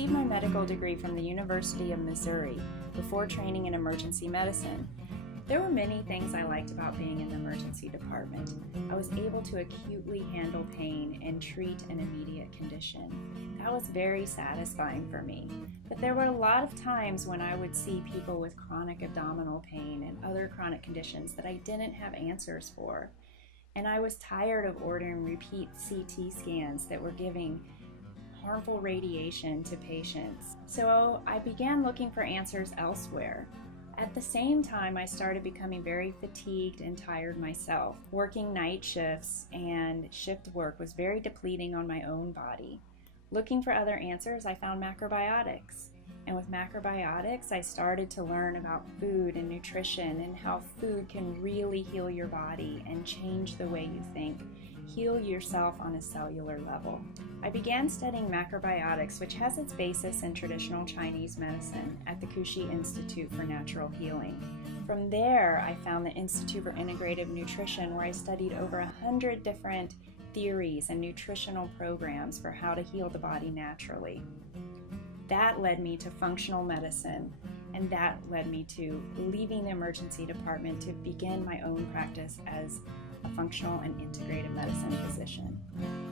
received my medical degree from the University of Missouri before training in emergency medicine. There were many things I liked about being in the emergency department. I was able to acutely handle pain and treat an immediate condition. That was very satisfying for me. But there were a lot of times when I would see people with chronic abdominal pain and other chronic conditions that I didn't have answers for. And I was tired of ordering repeat CT scans that were giving harmful radiation to patients. So I began looking for answers elsewhere. At the same time, I started becoming very fatigued and tired myself. Working night shifts and shift work was very depleting on my own body. Looking for other answers, I found macrobiotics. And with macrobiotics, I started to learn about food and nutrition and how food can really heal your body and change the way you think. Heal yourself on a cellular level. I began studying macrobiotics, which has its basis in traditional Chinese medicine at the Kushi Institute for Natural Healing. From there, I found the Institute for Integrative Nutrition, where I studied over 100 different theories and nutritional programs for how to heal the body naturally. That led me to functional medicine, and that led me to leaving the emergency department to begin my own practice as a functional and integrative medicine physician.